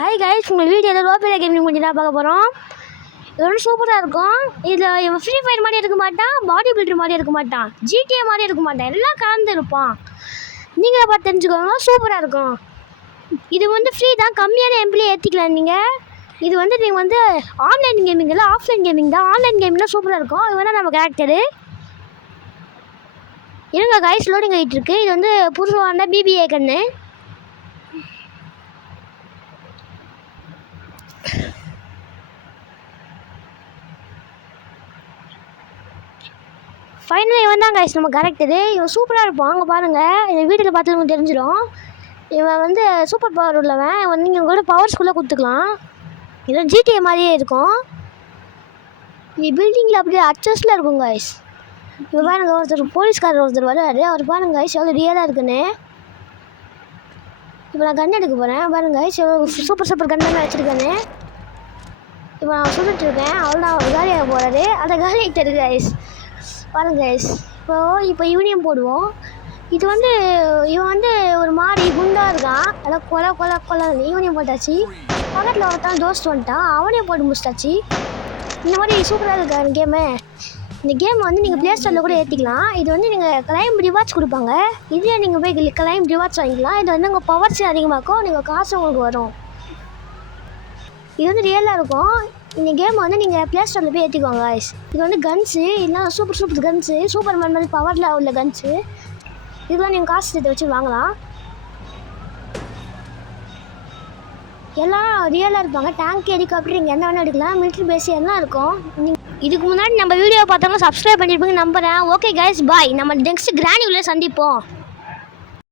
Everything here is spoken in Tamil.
ஹாய் கைஸ், உங்கள் வீடியோவில் ரோபேரியா கேமிங் பண்ணி தான் பார்க்க போகிறோம். இது வந்து சூப்பராக இருக்கும். இதில் இவன் ஃப்ரீ ஃபயர் மாதிரி இருக்க மாட்டான், பாடி பில்டர் மாதிரி இருக்க மாட்டான், ஜிடிஏ மாதிரி இருக்க மாட்டான், எல்லாம் கலந்து இருப்பான். நீங்களே பார்த்து தெரிஞ்சுக்கோங்க, சூப்பராக இருக்கும். இது வந்து ஃப்ரீ தான், கம்மியான எம்பிலே ஏற்றிக்கலாம் நீங்கள். இது வந்து நீங்கள் வந்து ஆன்லைன் கேமிங் இல்லை, ஆஃப்லைன் கேமிங் தான். ஆன்லைன் கேமிங்லாம் சூப்பராக இருக்கும். இது வேணால் நம்ம கேரக்டரு இருங்க கைஸ், லோடிங் ஆகிட்டு இருக்கு. இது வந்து புதுசான பிபிஏ கண்ணு. ஃபைனலி இவன் தான் கைஸ் நம்ம கேரக்டரு. இவன் சூப்பராக இருப்பான். அங்கே பாருங்கள், இந்த வீட்டில் பார்த்து தெரிஞ்சிடும். இவன் வந்து சூப்பர் பவர் உள்ளவன். இவன் நீங்கள் கூட பவர்ஸ்குள்ளே கொடுத்துக்கலாம். இது ஜிடிஏ மாதிரியே இருக்கும். இது பில்டிங்கில் அப்படியே அச்சஸில் இருக்கும் கைஸ். இப்போ பாருங்கள், ஒருத்தர் போலீஸ்காரர் ஒருத்தர் வருவார். அவர் பாருங்கள் கைஸ் எவ்வளோ ரியலாக இருக்குன்னு. இப்போ நான் கன் எடுக்க போகிறேன். பாருங்கள் கைஸ் எவ்வளோ சூப்பர் கன்னெல்லாம் வச்சுருக்கேன்னு. இப்போ நான் சொல்லிட்டு இருக்கேன். அவ்வளோதான், அவர் காலியாக போகிறாரு. அந்த காலியாகிட்டு இருக்கு கைஸ். பாருங்க கைஸ், இப்போ யூனியன் போடுவோம். இது வந்து இவன் வந்து ஒரு மாதிரி குண்டாக இருக்கான். அதான் கொலை யூனியன் போட்டாச்சு. பக்கத்தில் ஒருத்தான் தோஸ்ட் வந்துட்டான், அவனே போட்டு முடிச்சிட்டாச்சு. இந்த மாதிரி சூப்பராக இருக்காரு கேமு. இந்த கேம் வந்து நீங்கள் ப்ளே ஸ்டோரில் கூட ஏற்றிக்கலாம். இது வந்து நீங்கள் கிளைம் ரிவார்ட்ஸ் கொடுப்பாங்க. இதே நீங்கள் போய் கிளைம் ரிவார்ட்ஸ் வாங்கிக்கலாம். இது வந்து உங்கள் பவர்ஸ் அதிகமாக்கும், நீங்கள் காசு உங்களுக்கு வரும். இது வந்து ரியலாக இருக்கும். இந்த கேம் வந்து நீங்கள் ப்ளே ஸ்டோரில் போய் ஏற்றிக்குவாங்க கைஸ். இது வந்து கன்ஸு, இதெல்லாம் சூப்பர் கன்ஸு, சூப்பர் மேன் மாதிரி பவரில் உள்ள கன்ஸு. இதெல்லாம் நீங்கள் காசு சேர்த்து வச்சு வாங்கலாம். எல்லாம் ரியலாக இருப்பாங்க. டேங்க், ஹெலிகாப்டர், இங்கே என்ன வேணால் எடுக்கலாம். மிலிட்ரி பேஸ் எல்லாம் இருக்கும். இதுக்கு முன்னாடி நம்ம வீடியோ பார்த்தவங்க சப்ஸ்கிரைப் பண்ணியிருப்பீங்க நம்புகிறேன். ஓகே கைஸ், பாய். நம்ம நெக்ஸ்ட் கிரானியூவில் சந்திப்போம்.